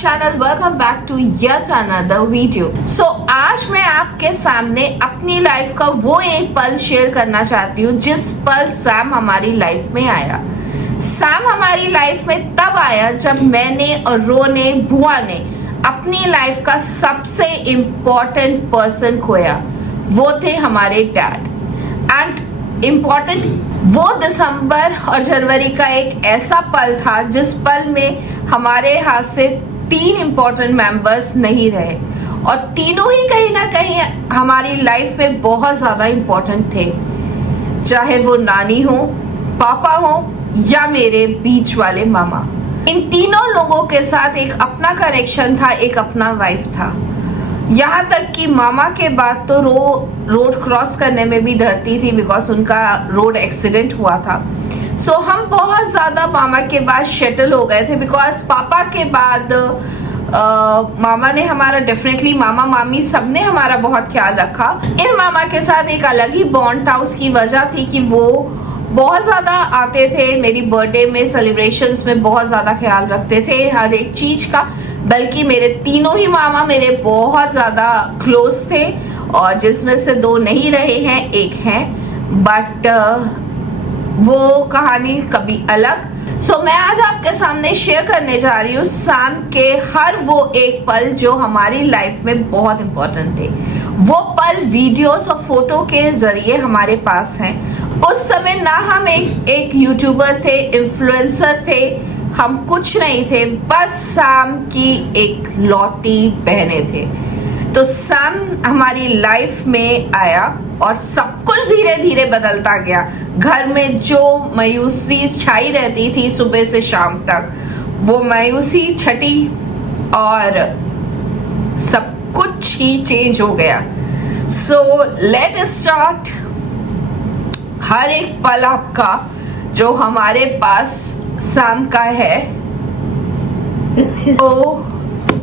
channel, welcome back to yet another video. So आज मैं आपके सामने अपनी लाइफ का वो एक पल शेयर करना चाहती हूँ जिस पल सैम हमारी लाइफ में आया। सैम हमारी लाइफ में तब आया जब मैंने और रो ने, बुआ ने अपनी लाइफ का सबसे इम्पोर्टेंट पर्सन खोया। वो थे हमारे डैड। एंड इम्पोर्टेंट वो दिसंबर और जनवरी का एक ऐसा पल था जिस पल में हमारे हाथ से 3 इम्पोर्टेंट मेंबर्स नहीं रहे और तीनों ही कहीं ना कहीं हमारी लाइफ में बहुत ज़्यादा इम्पोर्टेंट थे, चाहे वो नानी हो, पापा हो या मेरे बीच वाले मामा। इन तीनों लोगों के साथ एक अपना कनेक्शन था, एक अपना वाइफ था। यहाँ तक कि मामा के बाद तो रोड क्रॉस करने में भी डरती थी बिकॉज उनका रोड एक्सीडेंट हुआ था। सो हम बहुत ज़्यादा मामा के बाद शेटल हो गए थे बिकॉज पापा के बाद मामा ने हमारा डेफिनेटली, मामा मामी सबने हमारा बहुत ख्याल रखा। इन मामा के साथ एक अलग ही बॉन्ड था। उसकी वजह थी कि वो बहुत ज़्यादा आते थे, मेरी बर्थडे में, सेलिब्रेशंस में बहुत ज़्यादा ख्याल रखते थे हर एक चीज़ का। बल्कि मेरे तीनों ही मामा मेरे बहुत ज़्यादा क्लोज थे और जिसमें से 2 नहीं रहे हैं, एक हैं, बट वो कहानी कभी अलग। सो मैं आज आपके सामने शेयर करने जा रही हूँ सैम के हर वो एक पल जो हमारी लाइफ में बहुत इम्पोर्टेंट थे। वो पल वीडियोस और फोटो के जरिए हमारे पास हैं। उस समय ना हम एक यूट्यूबर थे, इन्फ्लुएंसर थे, हम कुछ नहीं थे, बस सैम की एक लौती बहने थे। तो सैम हमारी लाइफ में आया और सब कुछ धीरे धीरे बदलता गया। घर में जो मायूसी छाई रहती थी सुबह से शाम तक, वो मायूसी छटी और सब कुछ ही चेंज हो गया। So let start. हर एक पल आपका जो हमारे पास सैम का है तो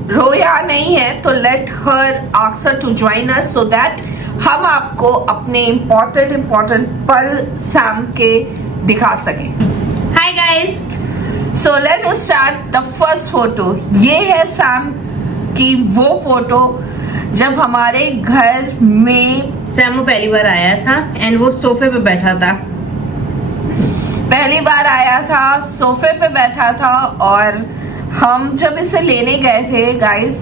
रोया नहीं है, तो let her ask her to join us so that हम आपको अपने इम्पोर्टेंट पल सैम के दिखा सकें। Hi guys, so let us start the first photo. ये है सैम की वो फोटो जब हमारे घर में सैम पहली बार आया था एंड वो सोफे पे बैठा था। पहली बार आया था, सोफे पे बैठा था और हम जब इसे लेने गए थे गाइस,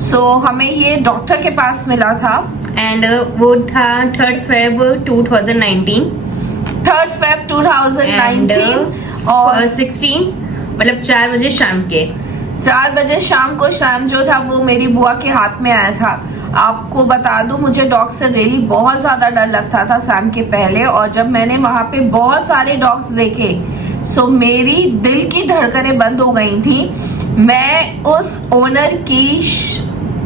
सो हमें ये डॉक्टर के पास मिला था एंड वो था 3 Feb 2019 और 16 मतलब 4 बजे शाम के 4 बजे शाम को सैम जो था वो मेरी बुआ के हाथ में आया था। आपको बता दूं, मुझे डॉग से रियली बहुत ज्यादा डर लगता था सैम के पहले, और जब मैंने वहां पे बहुत सारे डॉग्स देखे सो मेरी दिल की धड़कनें बंद हो गई थी। मैं उस ओनर की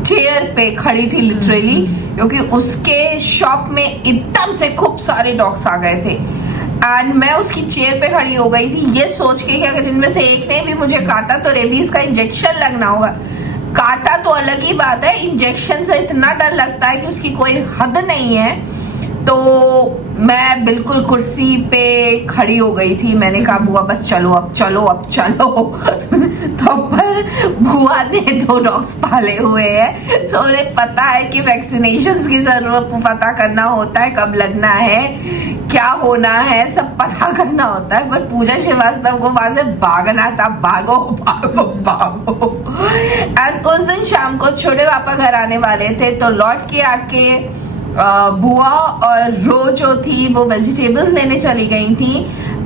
चेयर पे खड़ी थी लिटरली, क्योंकि उसके शॉप में एकदम से खूब सारे डॉग्स आ गए थे एंड मैं उसकी चेयर पे खड़ी हो गई थी ये सोच के कि अगर इनमें से एक ने भी मुझे काटा तो रेबीज का इंजेक्शन लगना होगा। काटा तो अलग ही बात है, इंजेक्शन से इतना डर लगता है कि उसकी कोई हद नहीं है। तो मैं बिल्कुल कुर्सी पे खड़ी हो गई थी। मैंने कहा बुआ बस चलो अब तो पर बुआ ने 2 डॉग्स पाले हुए हैं, तो उन्हें पता है कि वैक्सीनेशंस की जरूरत पता करना होता है, कब लगना है, क्या होना है, सब पता करना होता है। पर पूजा श्रीवास्तव को वहां से भागना था, भागो भागो भागो। एंड उस दिन शाम को छोटे पापा घर आने वाले थे, तो लौट के आके बुआ और रो जो थी वो वेजिटेबल्स लेने चली गई थी।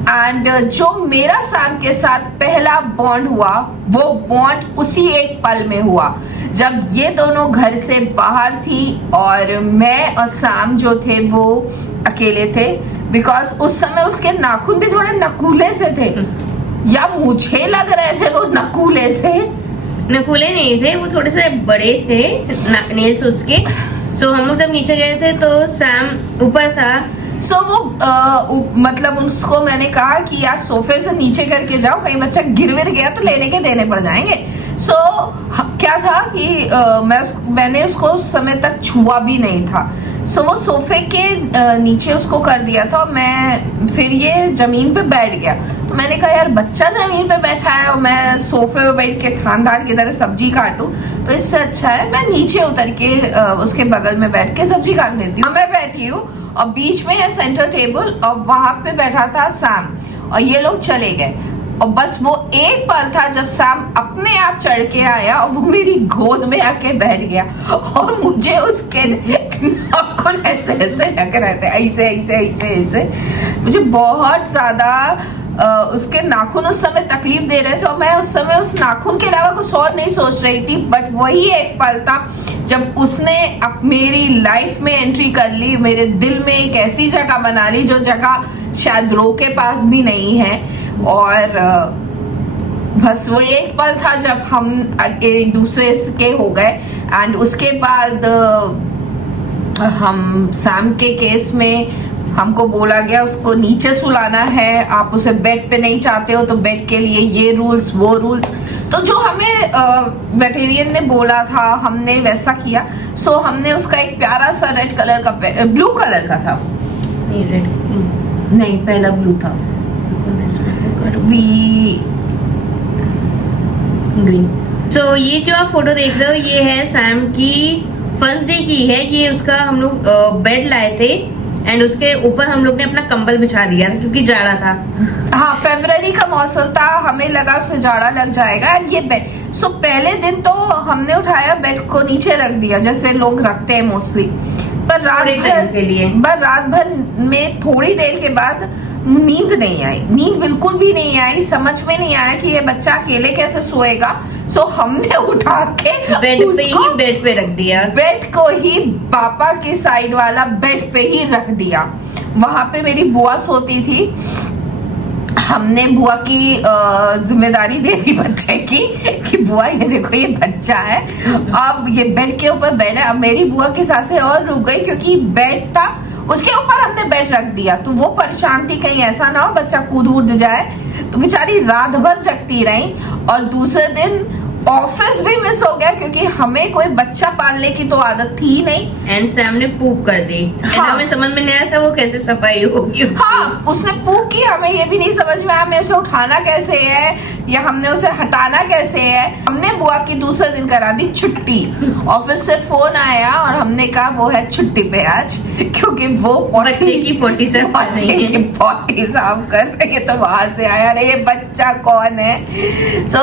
एंड जो मेरा सैम के साथ पहला बॉन्ड हुआ वो बॉन्ड उसी एक पल में हुआ जब ये दोनों घर से बाहर थी और मैं और सैम जो थे वो अकेले थे। बिकॉज उस समय उसके नाखून भी थोड़े नकूले से थे, या मुझे लग रहे थे वो नकूले से। नकूले नहीं थे, वो थोड़े से बड़े थे नेल्स उसके। सो हम लोग जब नीचे गए थे तो सैम ऊपर था। सो वो मतलब उसको मैंने कहा कि यार सोफे से नीचे करके जाओ, कहीं बच्चा गिर विर गया तो लेने के देने पड़ जाएंगे। सो क्या था कि मैंने उसको उस समय तक छुआ भी नहीं था। सो वो सोफे के नीचे उसको कर दिया था, और मैं फिर ये जमीन पे बैठ गया। तो मैंने कहा यार बच्चा जमीन पे बैठा है और मैं सोफे पे बैठ के थानदार की तरह सब्जी काटूं, तो इससे अच्छा है मैं नीचे उतर के उसके बगल में बैठ के सब्जी काट लेती हूँ। मैं बैठी हूँ और बीच में है सेंटर टेबल, और वहां पे बैठा था सैम, और ये लोग चले गए। और बस वो एक पल था जब सैम अपने आप चढ़ के आया और वो मेरी गोद में आके बैठ गया, और मुझे उसके नाखून ऐसे ऐसे लग रहे थे, ऐसे ऐसे ऐसे ऐसे। मुझे बहुत ज्यादा उसके नाखून उस समय तकलीफ दे रहे थे, और मैं उस समय उस नाखून के अलावा कुछ और नहीं सोच रही थी। बट वही एक पल था जब उसने अब मेरी लाइफ में एंट्री कर ली, मेरे दिल में एक ऐसी जगह बना ली जो जगह शायद रो के पास भी नहीं है। और बस वो एक पल था जब हम एक दूसरे के हो गए। एंड उसके बाद हम सैम के केस में हमको बोला गया उसको नीचे सुलाना है, आप उसे बेड पे नहीं चाहते हो तो बेड के लिए ये रूल्स वो रूल्स। तो जो हमें वेटेरियन ने बोला था हमने वैसा किया। सो हमने उसका एक प्यारा सा रेड कलर का, ब्लू कलर का था, नहीं रेड नहीं पहला ब्लू था, ग्रीन। सो ये जो आप फोटो देख रहे हो ये है सैम की फर्स्ट डे की है। ये उसका हम लोग बेड लाए थे एंड उसके ऊपर हम लोग ने अपना कंबल बिछा दिया था क्योंकि जाड़ा था। हाँ, फरवरी का मौसम था, हमें लगा उसे जाड़ा लग जाएगा। एंड ये बेड, सो पहले दिन तो हमने उठाया बेड को नीचे रख दिया जैसे लोग रखते हैं मोस्टली, पर रात भर में थोड़ी देर के बाद नींद नहीं आई, नींद बिल्कुल भी नहीं आई। समझ में नहीं आया कि ये बच्चा अकेले कैसे सोएगा। सो हमने उठा के बेड पे रख दिया, बेड को ही पापा के साइड वाला बेड पे ही रख दिया। वहां पे मेरी बुआ सोती थी, हमने बुआ की जिम्मेदारी दे दी बच्चे की कि बुआ ये देखो ये बच्चा है, अब ये बेड के ऊपर बेड है। अब मेरी बुआ की सांसें और रुक गई क्योंकि बेड था उसके ऊपर हमने बेड रख दिया, तो वो परेशान थी कहीं ऐसा ना हो बच्चा कूद जाए। तो बेचारी रात भर जगती रही। और दूसरे दिन ऑफिस भी मिस हो गया क्योंकि हमें कोई बच्चा पालने की तो आदत थी नहीं। एंड सैम ने पूप कर दी। हाँ, हमें समझ में नहीं आया था वो कैसे सफाई होगी उसकी। हाँ, उसने पूप की, हमें ये भी नहीं समझ में आया हमें उसे उठाना कैसे है या हमने उसे हटाना कैसे है। हमने बुआ की दूसरे दिन करा दी छुट्टी। ऑफिस से फोन आया और हमने कहा वो है छुट्टी पे आज, क्योंकि वो बच्चे की पोटी साफ कर रही है। तो वहां से आया अरे ये बच्चा कौन है। सो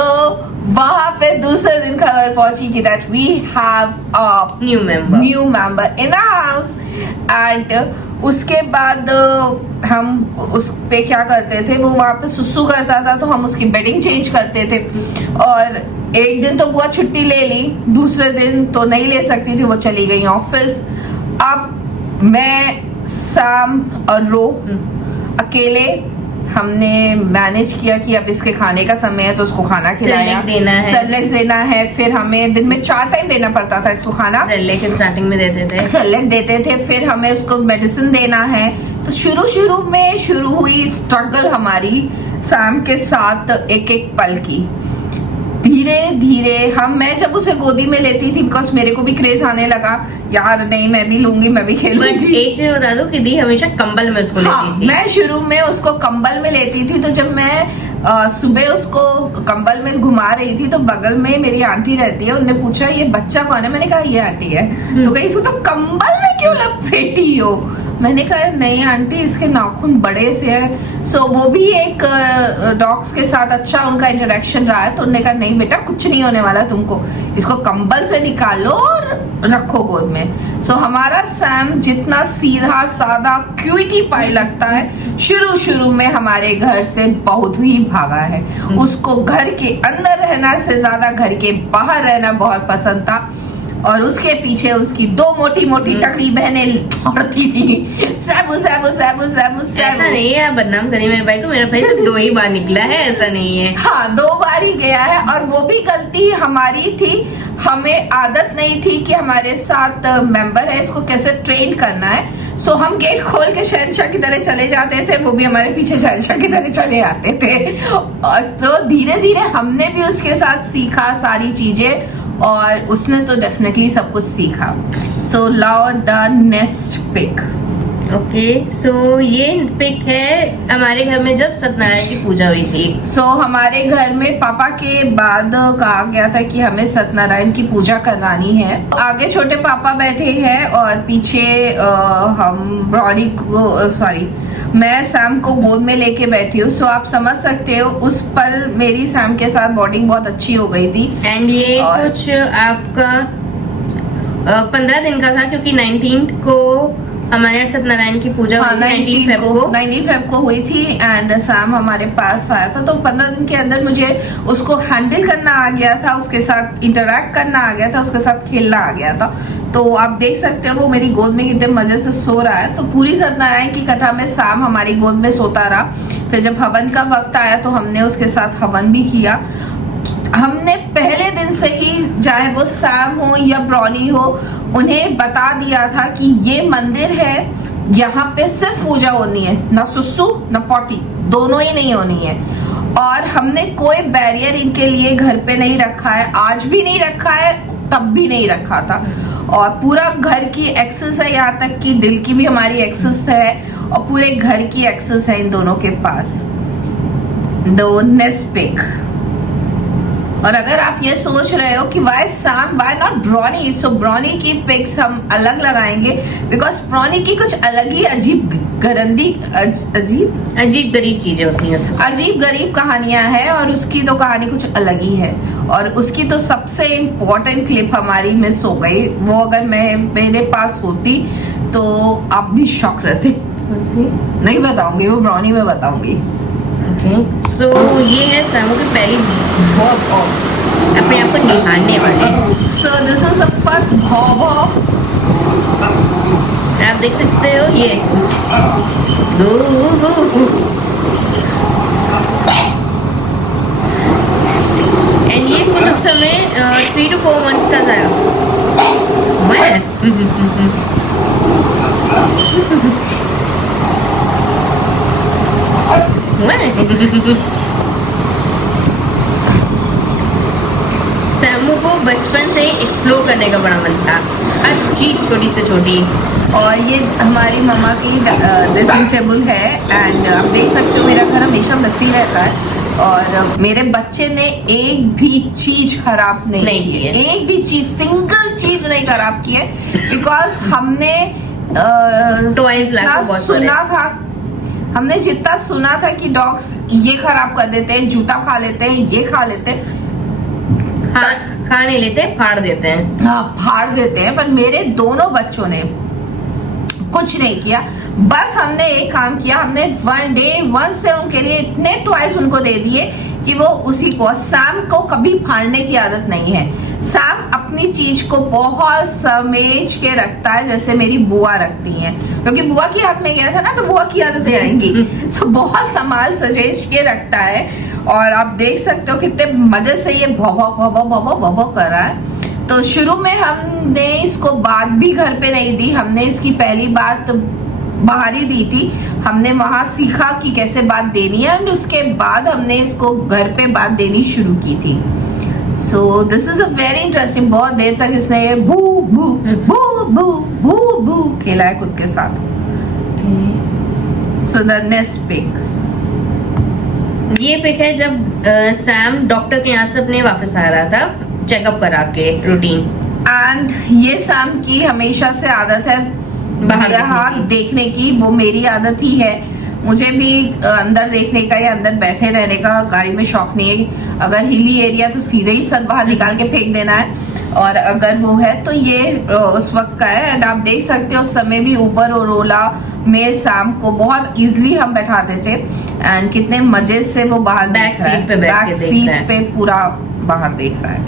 वहां पे दूसरे दिन खबर पहुंची कि that we have a new member in house. And उसके बाद हम उस पे क्या करते थे, वो वहां पे सुसु करता था तो हम उसकी बेडिंग चेंज करते थे। और एक दिन तो बुआ छुट्टी ले ली, दूसरे दिन तो नहीं ले सकती थी, वो चली गई ऑफिस। अब मैं सैम और रो अकेले हमने मैनेज किया कि अब इसके खाने का समय है तो उसको खाना खिलाया, सेरेलैक देना है। फिर हमें दिन में 4 टाइम देना पड़ता था इसको खाना। सेरेलैक स्टार्टिंग में देते थे, सेरेलैक देते थे, फिर हमें उसको मेडिसिन देना है। तो शुरू में शुरू हुई स्ट्रगल हमारी सैम के साथ एक एक पल की। धीरे धीरे मैं जब उसे गोदी में लेती थी, बिकॉज मेरे को भी क्रेज आने लगा यार नहीं मैं भी लूंगी मैं भी खेलूंगी। एक चीज बता दो कि दी हमेशा कंबल में उसको लेती थी। मैं शुरू में उसको कंबल में लेती थी, तो जब मैं सुबह उसको कंबल में घुमा रही थी तो बगल में मेरी आंटी रहती है, उन्होंने पूछा ये बच्चा कौन है। मैंने कहा ये आंटी है। तो कहीं इसको तो कंबल में क्यों लपेटी हो। मैंने कहा नहीं आंटी इसके नाखून बड़े से है। सो वो भी एक डॉग्स के साथ अच्छा उनका इंटरेक्शन रहा है, तो उन्होंने कहा नहीं बेटा कुछ नहीं होने वाला तुमको, इसको कंबल से निकालो और रखो गोद में। सो हमारा सैम जितना सीधा सादा क्यूटी पाई लगता है, शुरू में हमारे घर से बहुत ही भागा है। उसको घर के अंदर रहना से ज्यादा घर के बाहर रहना बहुत पसंद था। और उसके पीछे उसकी 2 मोटी तगड़ी बहनें दौड़ती थी, सैबू सैबू सैबू सैबू सैबू। ऐसा नहीं है, आप बदनाम करिए मेरे भाई को, मेरा भाई सिर्फ 2 ही बार निकला है, ऐसा नहीं है। हाँ 2 बार ही गया है, और वो भी गलती हमारी थी। हमें आदत नहीं थी कि हमारे साथ मेंबर है इसको कैसे ट्रेन करना है। सो हम गेट खोल के शहंशाह की तरह चले जाते थे, वो भी हमारे पीछे शहंशाह की तरह चले आते थे। और तो धीरे धीरे हमने भी उसके साथ सीखा सारी चीजें। और उसने तो डेफिनेटली सब कुछ सीखा। सो लाओ the next pic. Okay, so ये पिक है हमारे घर में जब सत्यनारायण की पूजा हुई थी। सो हमारे घर में पापा के बाद कहा गया था कि हमें सत्यनारायण की पूजा करानी है। आगे छोटे पापा बैठे हैं और पीछे हम ब्रॉडी को मैं सैम को गोद में लेके बैठी हूँ। सो आप समझ सकते हो उस पल मेरी सैम के साथ बॉन्डिंग बहुत अच्छी हो गई थी। एंड ये कुछ आपका 15 दिन का था, क्योंकि 19 को हमारे यहाँ सत्यनारायण की पूजा हुई थी। 19 फेब को हुई थी एंड सैम हमारे पास आया था। तो 15 दिन के अंदर मुझे उसको हैंडल करना आ गया था, उसके साथ इंटरेक्ट करना आ गया था, उसके साथ खेलना आ गया था। तो आप देख सकते हो वो मेरी गोद में कितने मजे से सो रहा है। तो पूरी सत्यनारायण की कथा में सैम हमारी गोद में सोता रहा। फिर जब हवन का वक्त आया तो हमने उसके साथ हवन भी किया। हमने पहले दिन से ही, चाहे वो सैम हो या ब्रॉनी हो, उन्हें बता दिया था कि ये मंदिर है, यहाँ पे सिर्फ पूजा होनी है, ना सुसु ना पॉटी, दोनों ही नहीं होनी है। और हमने कोई बैरियर इनके लिए घर पे नहीं रखा है, आज भी नहीं रखा है, तब भी नहीं रखा था। और पूरा घर की एक्सेस है, यहाँ तक कि दिल की भी हमारी एक्सेस है और पूरे घर की एक्सेस है इन दोनों के पास। दो नेक्स्ट पिक। और अगर आप ये सोच रहे हो कि why Sam why not Bronny, so Bronny की पिक्स हम अलग लगाएंगे बिकॉज ब्रॉनी की कुछ अलग ही अजीब गरीब चीजें होती हैं, अजीब गरीब कहानियां हैं और उसकी तो कहानी कुछ अलग ही है। और उसकी तो सबसे इम्पोर्टेंट क्लिप हमारी मिस हो गई। वो अगर मेरे पास होती तो आप भी शॉक रहते। नहीं बताऊंगी, वो ब्रॉनी में बताऊंगी। सो ये है सैम की पहली भॉब अपने आप को निहारने वाले। So this is the first भॉब। आप देख सकते हो ये एंड ये कुछ उस समय 3 to 4 months का था। सैमू को बचपन से एक्सप्लोर करने का बड़ा मन था, हर चीज छोटी से छोटी। और ये हमारी मम्मा की ड्रेसिंग टेबल है एंड आप देख सकते हो मेरा घर हमेशा मसी रहता है और मेरे बच्चे ने एक भी चीज खराब नहीं की है। एक भी चीज, सिंगल चीज नहीं खराब की है बिकॉज हमने टॉयज सुना था, हमने जितना सुना था कि डॉग्स ये खराब कर देते हैं, जूता खा लेते हैं, ये खा लेते हैं, खा नहीं लेते, फाड़ देते हैं। हाँ, फाड़ देते हैं। पर मेरे दोनों बच्चों ने कुछ नहीं किया। बस हमने एक काम किया, हमने वन से उनके लिए इतने टॉयज उनको दे दिए कि वो उसी को, सैम को कभी फाड़ने की आदत नहीं है। सैम अपनी चीज को बहुत समेज के रखता है जैसे मेरी बुआ रखती हैं, क्योंकि बुआ के हाथ में गया था ना तो बुआ की आदतें आएंगी। सो बहुत संभाल सजेज के रखता है और आप देख सकते हो कितने मजे से ये भौ कर रहा है। तो शुरू में हमने इसको बात भी घर पे नहीं दी, हमने इसकी पहली बात बाहर ही दी थी। हमने वहां सीखा कि कैसे बात देनी है और उसके बाद हमने इसको घर पे बात देनी शुरू की थी। So this is a very interesting. बहुत देर तक इसने ये भू भू भू भू भू भू खेला है खुद के साथ। So the next pic. ये पिक है जब सैम डॉक्टर के यहाँ से अपने वापस आ रहा था चेकअप करा के रूटीन। एंड ये सैम की हमेशा से आदत है बाहर देखने की, वो मेरी आदत ही है। मुझे भी अंदर देखने का या अंदर बैठे रहने का गाड़ी में शौक नहीं है। अगर हिली एरिया तो सीधे ही सर बाहर निकाल के फेंक देना है और अगर वो है तो ये उस वक्त का है। एंड आप देख सकते हो उस समय भी ऊबर और ओला में सैम को बहुत इजीली हम बैठाते थे एंड कितने मजे से वो बाहर बैक सीट पे पूरा बाहर देख रहा है।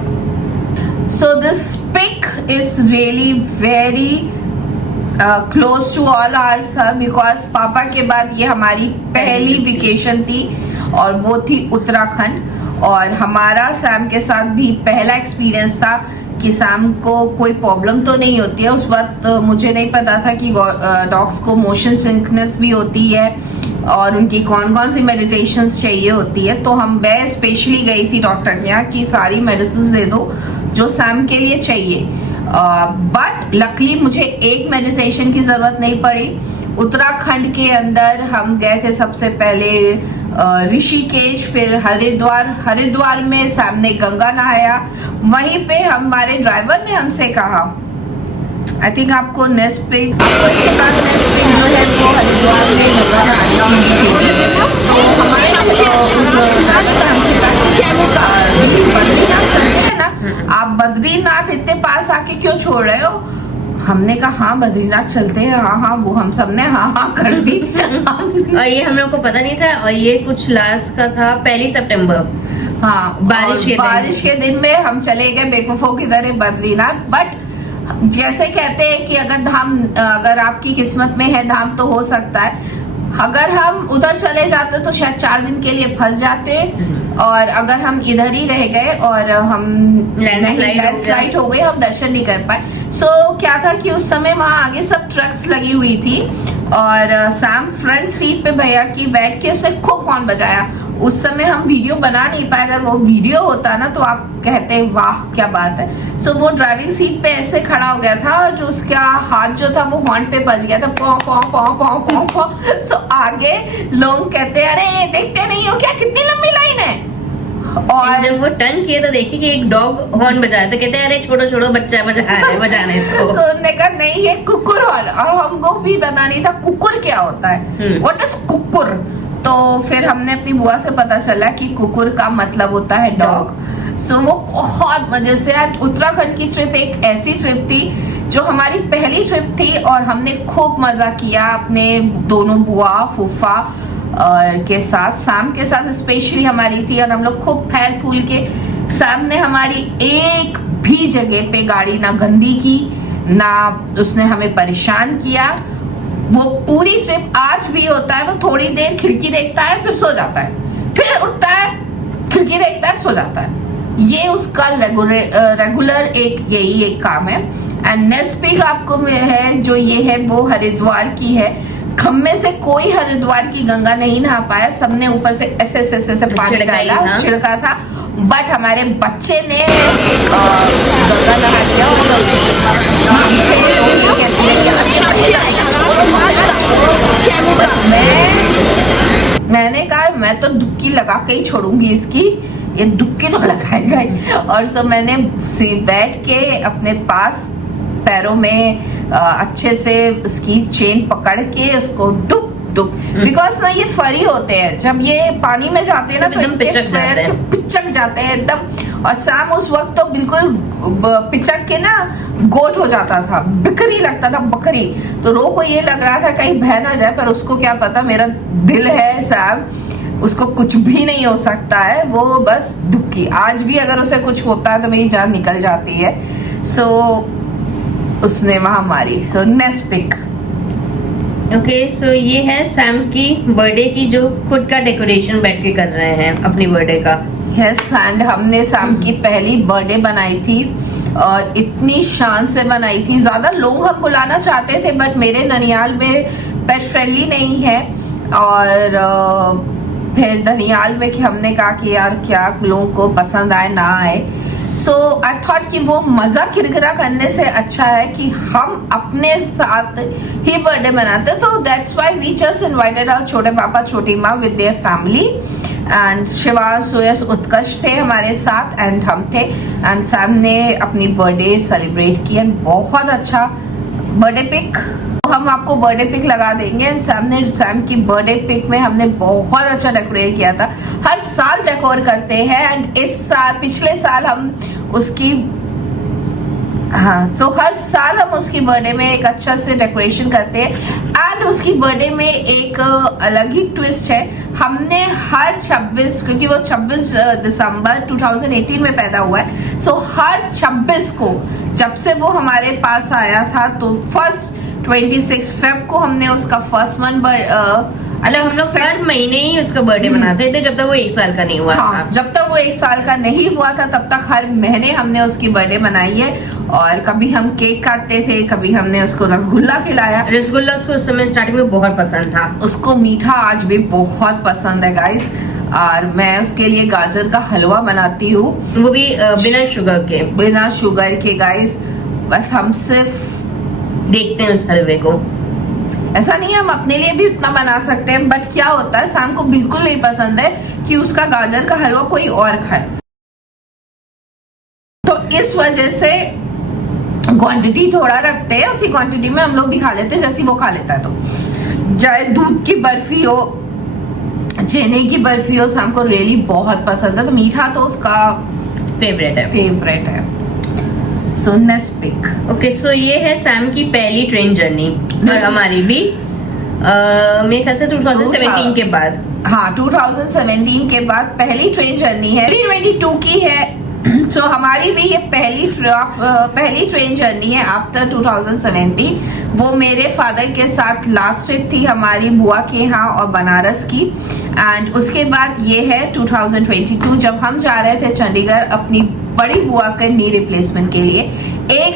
So this pic is really very close to all ours because पापा के बाद ये हमारी पहली वेकेशन थी और वो थी उत्तराखंड। और हमारा सैम के साथ भी पहला एक्सपीरियंस था कि सैम को कोई प्रॉब्लम तो नहीं होती है। उस वक्त मुझे नहीं पता था कि डॉग्स को मोशन सिकनेस भी होती है और उनकी कौन कौन सी मेडिटेशंस चाहिए होती है। तो मैं स्पेशली गई थी डॉक्टर के यहाँ कि सारी मेडिसिन दे दो जो सैम के लिए चाहिए। बट लकली मुझे एक मेडिटेशन की जरूरत नहीं पड़ी। उत्तराखंड के अंदर हम गए थे सबसे पहले ऋषिकेश, फिर हरिद्वार में सैम ने गंगा नहाया। वहीं पे हमारे ड्राइवर ने हमसे कहा, आई थिंक आपको नेस्पिक, आपको इसके बाद नेस्पिक जो है वो हरिद्वार में गंगा नहाने तो हमारे हमसे कहा बद्रीनाथ चलते हैं ना, आप बद्रीनाथ इतने पास आके क्यों छोड़ रहे हो? हमने कहा हाँ बद्रीनाथ चलते हैं, हाँ वो हम सबने हाँ कर दी। और ये हम लोग को पता नहीं था, और ये कुछ लास्ट का था 1 सितंबर। हाँ, बारिश के दिन में हम चले गए बेवकूफों की तरह बद्रीनाथ। बट जैसे कहते हैं कि अगर आपकी किस्मत में है धाम तो हो सकता है। अगर हम उधर चले जाते तो शायद 4 दिन के लिए फंस जाते, और अगर हम इधर ही रह गए और हम लैंडस्लाइड हो गए, हम दर्शन नहीं कर पाए। सो क्या था कि उस समय वहां आगे सब ट्रक्स लगी हुई थी, और सैम फ्रंट सीट पे भैया की बैठ के उसने खूब हॉर्न बजाया। उस समय हम वीडियो बना नहीं पाए, अगर वो वीडियो होता ना तो आप कहते वाह क्या बात है। सो वो ड्राइविंग सीट पे ऐसे खड़ा हो गया था और उसका हाथ जो था वो हॉर्न पे बज गया था, पौ पौ पौ पौ पौ पौ। सो आगे लोग कहते अरे देखते नहीं हो क्या कितनी लंबी लाइन है। और जब वो टर्न किए तो देखिए कि एक डॉग हॉर्न बजाया, तो कहते हैं अरे छोड़ो छोड़ो बच्चा बजाने तो उन्होंने कहा नहीं ये कुकुर हॉर्न, और हमको भी पता नहीं था कुकुर क्या होता है, व्हाट इज कुकुर। तो फिर हमने अपनी बुआ से पता चला कि कुकुर का मतलब होता है डॉग। सो वो बहुत मजे से, उत्तराखंड की ट्रिप एक ऐसी ट्रिप थी जो हमारी पहली ट्रिप थी, और हमने खूब मजा किया अपने दोनों बुआ फूफा और के साथ। शाम के साथ स्पेशली हमारी थी, और हम लोग खूब फैल फूल के। शाम ने हमारी एक भी जगह पे गाड़ी ना गंदी की, ना उसने हमें परेशान किया। वो पूरी ट्रिप आज भी होता है, वो थोड़ी देर खिड़की देखता है फिर सो जाता है, फिर उठता है खिड़की देखता है सो जाता है। ये उसका रेगुलर यही एक काम है। एंड नेस्पिक आपको है जो ये है वो हरिद्वार की है। खम्मे से कोई हरिद्वार की गंगा नहीं नहा पाया, सबने ऊपर से ऐसे पानी डाला, छिड़का था। बट हमारे बच्चे ने गंगा नहा लिया, मैंने कहा मैं तो डुबकी लगा के ही छोड़ूंगी इसकी, ये डुबकी तो लगाएगा ही। और सो मैंने बैठ के अपने पास पैरों में अच्छे से उसकी चेन पकड़ के उसको डुब बिकॉज ना ये फरी होते हैं, जब ये पानी में जाते हैं ना तो इनके पैर पिचक जाते हैं एकदम। और सैम उस वक्त तो बिल्कुल पिचक के ना गोट हो जाता था, बिकरी लगता था बकरी। तो रो को ये लग रहा था कहीं बह ना जाए, पर उसको क्या पता मेरा दिल है सैम, उसको कुछ भी नहीं हो सकता है, वो बस दुखी। आज भी अगर उसे कुछ होता है तो मेरी जान निकल जाती है। सो उसने वहां मारी। सो नेस्पिक ओके। सो ये है सैम की बर्थडे की जो खुद का डेकोरेशन बैठ के कर रहे हैं अपनी बर्थडे का। यस, एंड हमने सैम की पहली बर्थडे बनाई थी, और इतनी शान से बनाई थी। ज्यादा लोग हम बुलाना चाहते थे, बट मेरे ननियाल में पेट फ्रेंडली नहीं है, और फिर ननियाल में हमने कहा कि यार क्या लोगों को पसंद आए ना आए। सो आई थॉट कि वो मजा किरकिरा करने से अच्छा है कि हम अपने साथ ही बर्थडे मनाते। तो that's why we just invited our छोटे पापा छोटी माँ with their family, and Shivas Suyas Utkarsh थे हमारे साथ, एंड हम थे। एंड सैम ने अपनी बर्थडे सेलिब्रेट की, एंड बहुत अच्छा बर्थडे पिक हम आपको बर्थडे पिक लगा देंगे। एंड सैम की बर्थडे पिक में हमने बहुत अच्छा डेकोरेट किया था। हर साल डेकोर करते हैं, एंड इस साल पिछले साल हम उसकी तो हर साल हम उसकी बर्थडे में एक अच्छा से डेकोरेशन करते हैं। एंड उसकी बर्थडे में एक अलग ही ट्विस्ट है, हमने हर 26, क्योंकि वो 26 दिसंबर 2018 में पैदा हुआ है, सो हर 26 को जब से वो हमारे पास आया था, तो फर्स्ट 26 फेब को हमने उसका फर्स्ट मतलब हम लोग हर महीने ही उसका बर्थडे मनाते थे जब तक वो 1 साल का नहीं हुआ हाँ, था। जब तक वो 1 साल का नहीं हुआ था तब तक हर महीने हमने उसकी बर्थडे मनाई है। और कभी हम केक काटते थे, कभी हमने उसको रसगुल्ला खिलाया। रसगुल्ला उसको उस समय स्टार्टिंग में बहुत पसंद था। उसको मीठा आज भी बहुत पसंद है गाइस। और मैं उसके लिए गाजर का हलवा बनाती हूँ, वो भी बिना शुगर के। बिना शुगर के गाइस। बस हम सिर्फ देखते हैं उस हलवे को। ऐसा नहीं है, हम अपने लिए भी उतना बना सकते हैं, बट क्या होता है शाम को बिल्कुल नहीं पसंद है कि उसका गाजर का हलवा कोई और खाए। तो इस वजह से क्वांटिटी थोड़ा रखते हैं, उसी क्वांटिटी में हम लोग भी खा लेते हैं जैसी वो खा लेता है। तो चाहे दूध की बर्फी हो, चने की बर्फी हो, शाम को रियली बहुत पसंद है। तो मीठा तो उसका फेवरेट है। So next pic. Okay, so ये है सैम की पहली ट्रेन जर्नी और हमारी भी मेरे ख्याल से 2017 के बाद। हाँ, 2017 के बाद पहली ट्रेन जर्नी है। 2022 की है। सो हमारी भी ये पहली ट्रेन जर्नी है आफ्टर 2017। वो मेरे फादर के साथ लास्ट ट्रिप थी हमारी बुआ के यहाँ और बनारस की। एंड उसके बाद ये है 2022 जब हम जा रहे थे चंडीगढ़ अपनी बड़ी बुआ के नी रिप्लेसमेंट के लिए। एक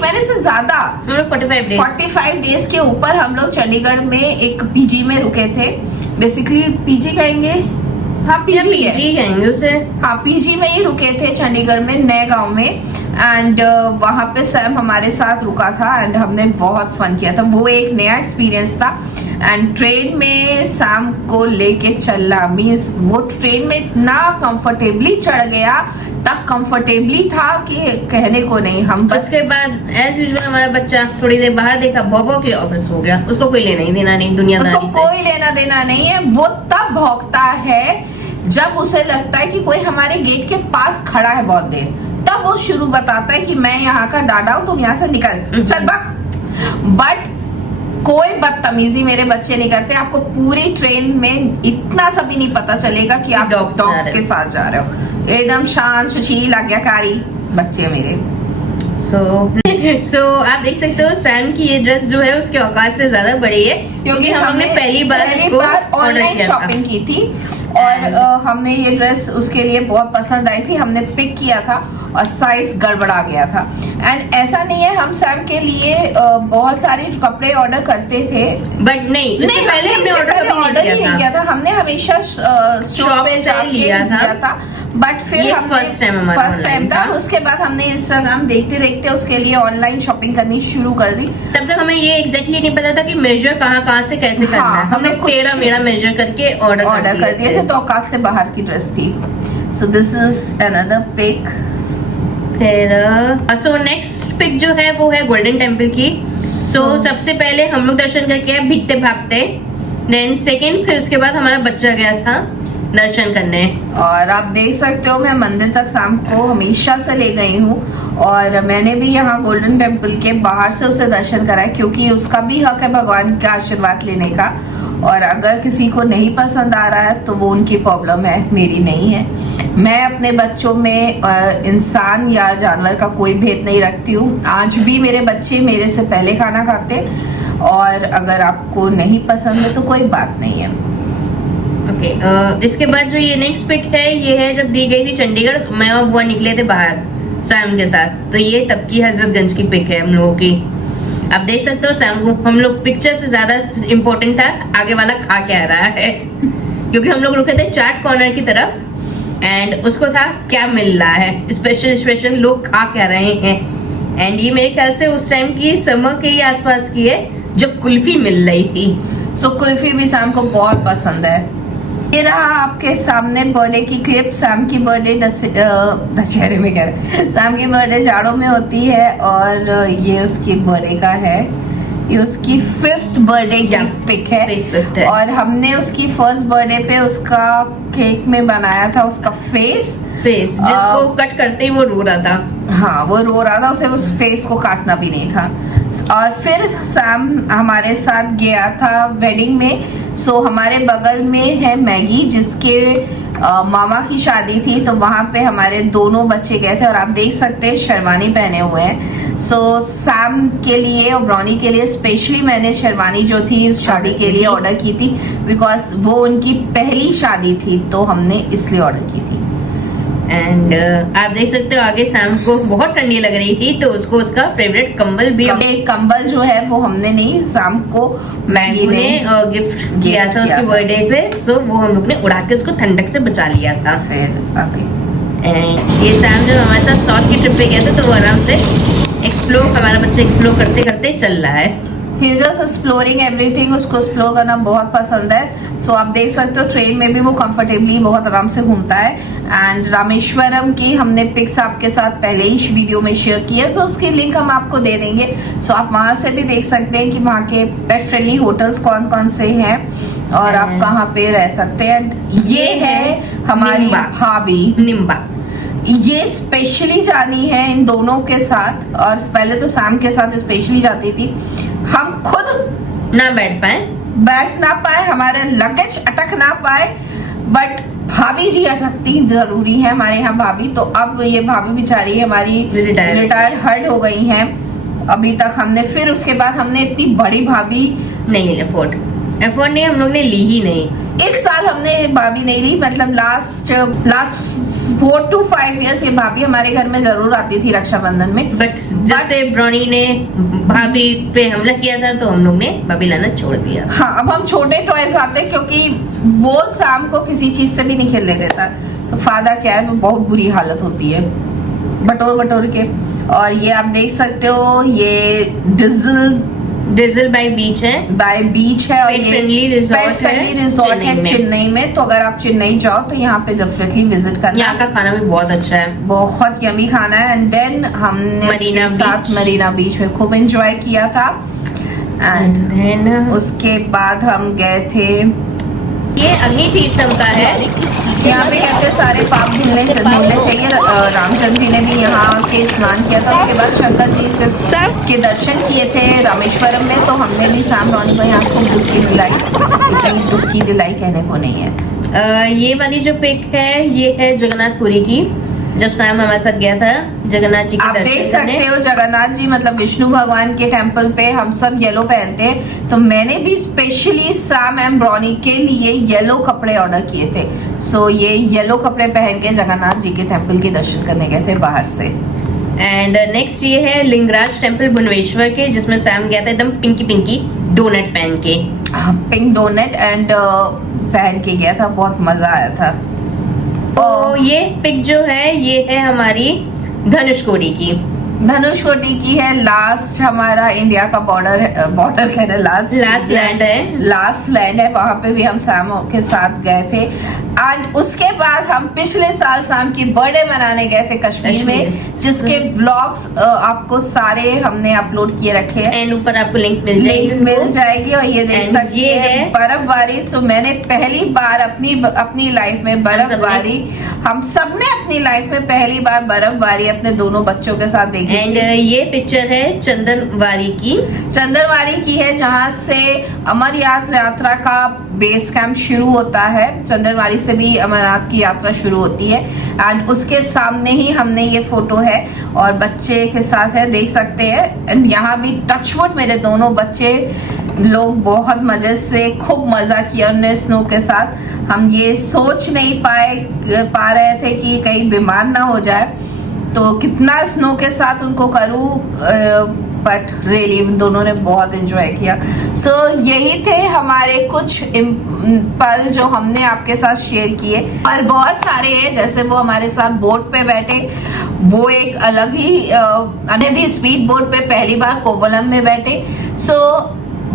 महीने से ज्यादा 45 डेज के ऊपर हम लोग चंडीगढ़ में एक पीजी में रुके थे। बेसिकली पीजी कहेंगे, हाँ पीजी कहेंगे उसे। हाँ, पीजी में ही रुके थे चंडीगढ़ में, नए गांव में। एंड वहां पे सैम हमारे साथ रुका था एंड हमने बहुत फन किया था। वो एक नया एक्सपीरियंस था। एंड ट्रेन में सैम को लेके चलना मीन्स वो ट्रेन में इतना कंफर्टेबली चढ़ गया, तक कंफर्टेबली था कि कहने को नहीं। हम बस उसके बाद एज यूजुअल हमारा बच्चा थोड़ी देर बाहर देखा, भौंक के और सो गया। उसको कोई लेना ही देना नहीं दुनियादारी से। कोई लेना देना नहीं है। वो तब भौंकता है जब उसे लगता है कि कोई हमारे गेट के पास खड़ा है बहुत देर, तब वो शुरू बताता है कि मैं यहाँ का डाडा हूँ, तुम यहाँ से निकल, चल भाग। बट कोई बदतमीजी मेरे बच्चे नहीं करते। आपको पूरी ट्रेन में इतना सा भी नहीं पता चलेगा कि आप डॉग्स के साथ जा रहे हो। एकदम शांत सुशील आज्ञाकारी बच्चे मेरे। सो आप देख सकते हो सैम की ये ड्रेस जो है उसके औकात से ज्यादा बड़ी है, क्योंकि हमने पहली बार ऑनलाइन शॉपिंग की थी और हमने ये ड्रेस उसके लिए बहुत पसंद आई थी। हमने पिक किया था और साइज गड़बड़ा गया था। एंड ऐसा नहीं है, हम सैम के लिए बहुत सारे कपड़े ऑर्डर करते थे, बट नहीं पहले हमने ऑर्डर नहीं किया था। हमने हमेशा शॉप पे जाके लिया था। बट फिर फर्स्ट टाइम था। उसके बाद हमने इंस्टाग्राम देखते देखते उसके लिए ऑनलाइन शॉपिंग करनी शुरू कर दी। तब तक हमें ये एग्जैक्टली नहीं पता था कि मेजर कहाँ से कैसे करना है। हमें तेरा मेरा मेजर करके ऑर्डर कर दिए थे। तो औकात से बाहर की ड्रेस थी। So this is another pic. फिर सो नेक्स्ट पिक जो है वो है गोल्डन टेम्पल की। सो सबसे पहले हम लोग दर्शन करके आए भीगते भागते। देन सेकेंड, फिर उसके बाद हमारा बच्चा गया था दर्शन करने। और आप देख सकते हो मैं मंदिर तक शाम को हमेशा से ले गई हूँ और मैंने भी यहाँ गोल्डन टेम्पल के बाहर से उसे दर्शन कराया, क्योंकि उसका भी हक है भगवान का आशीर्वाद लेने का। और अगर किसी को नहीं पसंद आ रहा है तो वो उनकी प्रॉब्लम है, मेरी नहीं है। मैं अपने बच्चों में इंसान या जानवर का कोई भेद नहीं रखती हूँ। आज भी मेरे बच्चे मेरे से पहले खाना खाते, और अगर आपको नहीं पसंद है तो कोई बात नहीं है। ओके, इसके बाद जो ये नेक्स्ट पिक है ये है जब दी गई थी चंडीगढ़, मैं और बुआ निकले थे बाहर सैम के साथ। तो ये तब की हजरतगंज की पिक है हम लोगों की। आप देख सकते हो सैम को हम लोग पिक्चर से ज्यादा इम्पोर्टेंट था आगे वाला खा के आ रहा है, क्योंकि हम लोग रुके थे चाट कॉर्नर की तरफ एंड उसको था क्या मिल रहा है, स्पेशल लोग खा क्या रहे हैं। एंड ये मेरे ख्याल से उस टाइम की समर के ही आसपास की है जब कुल्फी मिल रही थी। सो कुल्फी भी सैम को बहुत पसंद है। ये रहा आपके सामने बर्थडे की क्लिप। सैम की बर्थडे दशहरे में कह रहे, सैम की बर्थडे जाड़ों में होती है और ये उसकी बर्थडे का है। ये उसकी 5th बर्थडे की पिक है। और हमने उसकी फर्स्ट बर्थडे पे उसका केक में बनाया था उसका फेस जिसको कट करते ही वो रो रहा था। हाँ, वो रो रहा था, उसे उस फेस को काटना भी नहीं था। और फिर सैम हमारे साथ गया था वेडिंग में। सो हमारे बगल में है मैगी, जिसके मामा की शादी थी, तो वहां पे हमारे दोनों बच्चे गए थे और आप देख सकते हैं शेरवानी पहने हुए हैं। सो सैम के लिए और ब्रॉनी के लिए स्पेशली मैंने शेरवानी जो थी शादी के लिए ऑर्डर की थी, बिकॉज वो उनकी पहली शादी थी, तो हमने इसलिए ऑर्डर की थी। एंड आप देख सकते हो आगे सैम को बहुत ठंडी लग रही थी, तो उसको उसका फेवरेट कंबल भी कंबल जो है वो हमने नहीं, सैम को मैगी ने गिफ्ट किया था उसके बर्थडे पे, सो वो हम लोग ने उड़ा के उसको ठंडक से बचा लिया था। फिर अभी ये सैम जब हमारे साथ साउथ की ट्रिप पे गया था, तो वो आराम से एक्सप्लोर, हमारा बच्चा एक्सप्लोर करते करते चल रहा है। He is just exploring everything, उसको एक्सप्लोर करना बहुत पसंद है। सो आप देख सकते हो ट्रेन में भी वो कंफर्टेबली बहुत आराम से घूमता है। एंड रामेश्वरम की हमने पिक्स आपके साथ पहले ही विडियो में शेयर की है, तो उसकी लिंक हम आपको दे देंगे। सो आप वहां से भी देख सकते हैं कि वहाँ के पेट फ्रेंडली होटल्स कौन कौन से हैं और आप कहाँ पे रह सकते हैं। ये है हमारी भाभी निम्बा, ये स्पेशली जानी है इन दोनों के साथ, और पहले तो सैम के साथ स्पेशली जाती थी। हम खुद ना बैठ ना पाए, हमारे लगेज अटक ना पाए, बट भाभी जी अटकती जरूरी है हमारे यहाँ भाभी। तो अब ये भाभी बेचारी हमारी रिटायर्ड हर्ड हो गई हैं। अभी तक हमने, फिर उसके बाद हमने इतनी बड़ी भाभी नहीं एफोर्ड नहीं, हम लोग ने ली ही नहीं। इस साल हमने भाभी नहीं ली, मतलब लास्ट 4 to 5 years ये भाभी हमारे घर में जरूर आती थी रक्षाबंधन में। बट जब से ब्रॉनी ने भाभी पे हमला किया था, तो हम लोग ने भाभी लाना छोड़ दिया। हाँ, अब हम छोटे टॉयज आते, क्योंकि वो शाम को किसी चीज से भी नहीं खेलने देता। तो फादर क्या है, वो बहुत बुरी हालत होती है बटोर के। और ये आप देख सकते हो, ये डिजल बाय बीच है और ये फ्रेंडली रिजॉर्ट है चेन्नई में। तो अगर आप चेन्नई जाओ तो यहाँ पे डेफिनेटली विजिट करना। यहाँ का खाना भी बहुत अच्छा है, बहुत यमी खाना है। एंड देन हमने मरीना बीच में खूब एंजॉय किया था। एंड देन उसके बाद हम गए थे, ये अग्नि तीर्थम का है, यहाँ पे कहते हैं सारे पाप धुलने चाहिए। रामचंद्र जी ने भी यहाँ के स्नान किया था, उसके बाद शंकर जी के दर्शन किए थे रामेश्वरम में। तो हमने भी सैम ब्रॉनी को यहाँ खूब डुबकी दिलाई, इतनी डुबकी दिलाई कहने को नहीं है। ये वाली जो पिक है, ये है जगन्नाथपुरी की, जब सैम हमारे साथ गया था जगन्नाथ जी के आप देख सकते हो जगन्नाथ जी, मतलब विष्णु भगवान के टेम्पल पे हम सब येलो पहनते हैं। तो मैंने भी स्पेशली सैम एंड ब्रॉनी के लिए येलो कपड़े ऑर्डर किए थे। सो ये येलो कपड़े पहन के जगन्नाथ जी के टेम्पल के दर्शन करने गए थे बाहर से। एंड नेक्स्ट ये है लिंगराज टेम्पल भुवनेश्वर के, जिसमें सैम गया था एकदम पिंकी डोनट पहन के। पिंक डोनट एंड पहन के गया था, बहुत मजा आया था। तो ये पिक जो है, ये है हमारी धनुषकोडी की है। लास्ट हमारा इंडिया का बॉर्डर कह रहे, लास्ट लैंड है। वहां पे भी हम सैम के साथ गए थे। एंड उसके बाद हम पिछले साल सैम की बर्थडे मनाने गए थे कश्मीर में, जिसके व्लॉग्स आपको सारे हमने अपलोड किए रखे हैं। एंड ऊपर आपको लिंक मिल जाएगी। और ये देख सकते हैं बर्फबारी। सो मैंने पहली बार अपनी लाइफ में बर्फबारी, हम सब ने अपनी लाइफ में पहली बार बर्फबारी अपने दोनों बच्चों के साथ देखी। एंड ये पिक्चर है चंदनवारी की है, जहाँ से अमरनाथ यात्रा का बेस कैंप शुरू होता है। चंदनवारी से भी अमरनाथ की यात्रा शुरू होती है। एंड उसके सामने ही हमने ये फोटो है और बच्चे के साथ है, देख सकते हैं। एंड यहाँ भी टचवुड मेरे दोनों बच्चे लोग बहुत मजे से खूब मजा किया उन्होंने स्नो के साथ। हम ये सोच नहीं पा रहे थे कि कहीं बीमार ना हो जाए, तो कितना स्नो के साथ उनको करूँ, बट रियली दोनों ने बहुत एंजॉय किया। सो यही थे हमारे कुछ पल जो हमने आपके साथ शेयर किए। और बहुत सारे हैं, जैसे वो हमारे साथ बोट पे बैठे, वो एक अलग ही भी स्पीड बोट पे पहली बार कोवलम में बैठे। सो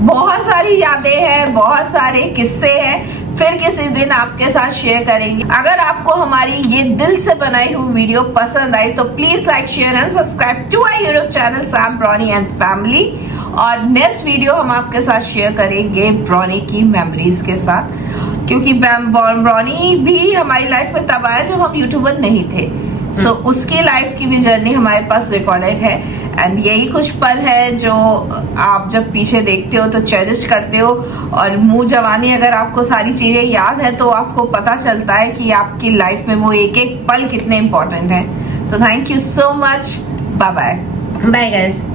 बहुत सारी यादें हैं, बहुत सारे किस्से हैं, फिर किसी दिन आपके साथ शेयर करेंगे। अगर आपको हमारी ये दिल से बनाई हुई वीडियो पसंद आई तो please like, share and subscribe to our YouTube channel Sam Brownie and family. और नेक्स्ट वीडियो हम आपके साथ शेयर करेंगे ब्रॉनी की मेमोरीज के साथ, क्योंकि ब्रॉनी भी हमारी लाइफ में तब आया जब हम यूट्यूबर नहीं थे। सो उसकी लाइफ की भी जर्नी हमारे पास रिकॉर्डेड है। एंड यही कुछ पल है जो आप जब पीछे देखते हो तो चेरिश करते हो, और मुंह जवानी अगर आपको सारी चीजें याद है तो आपको पता चलता है कि आपकी लाइफ में वो एक एक पल कितने इंपॉर्टेंट है। So thank you so much, bye bye. Bye guys.